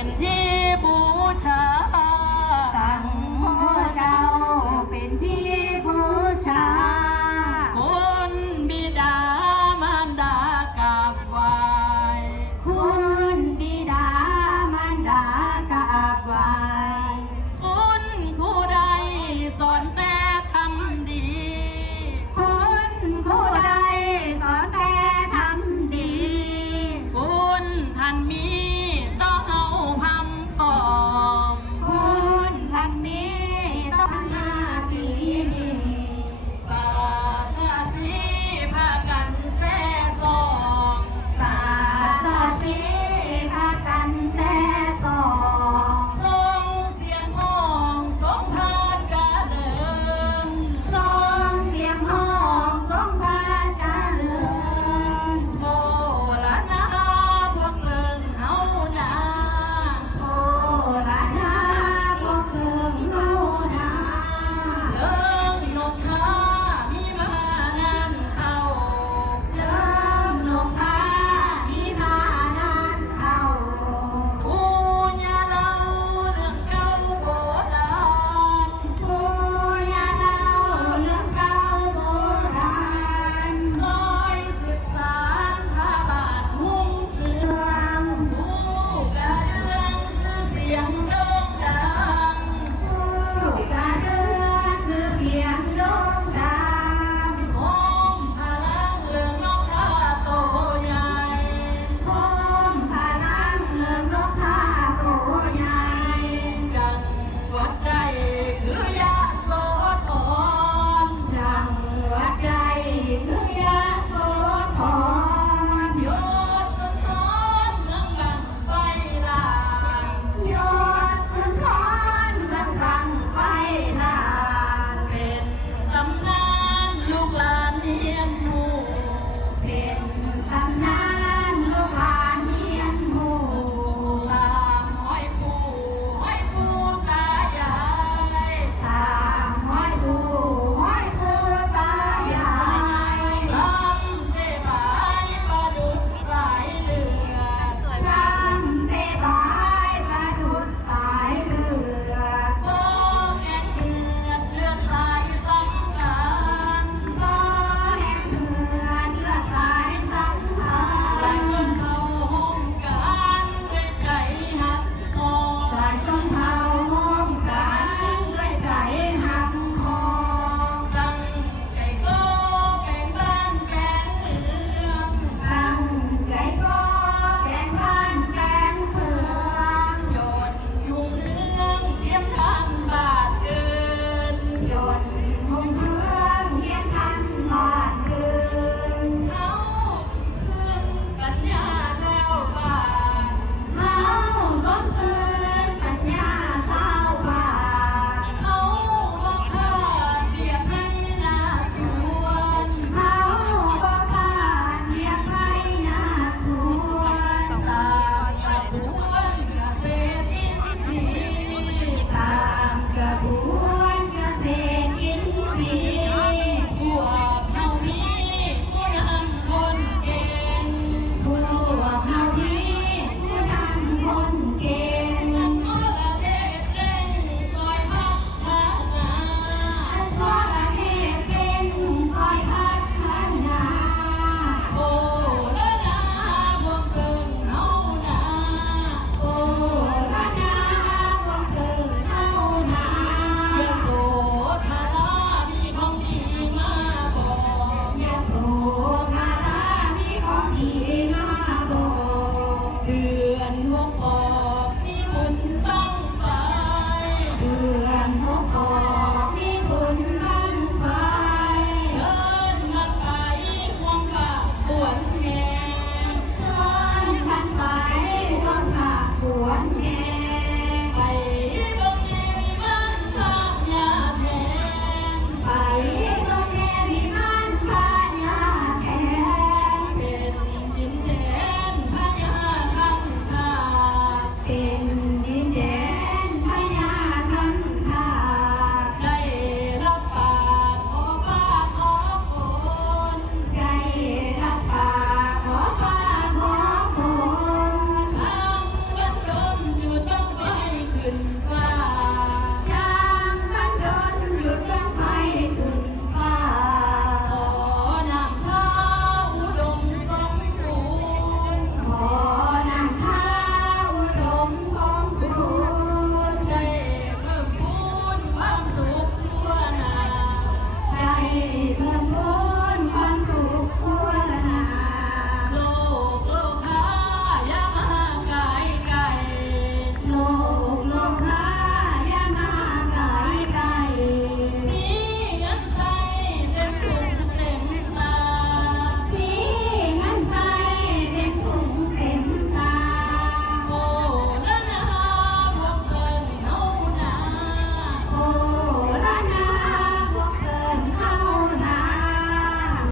เป็นที่บูชา สังพ่อเจ้าเป็นที่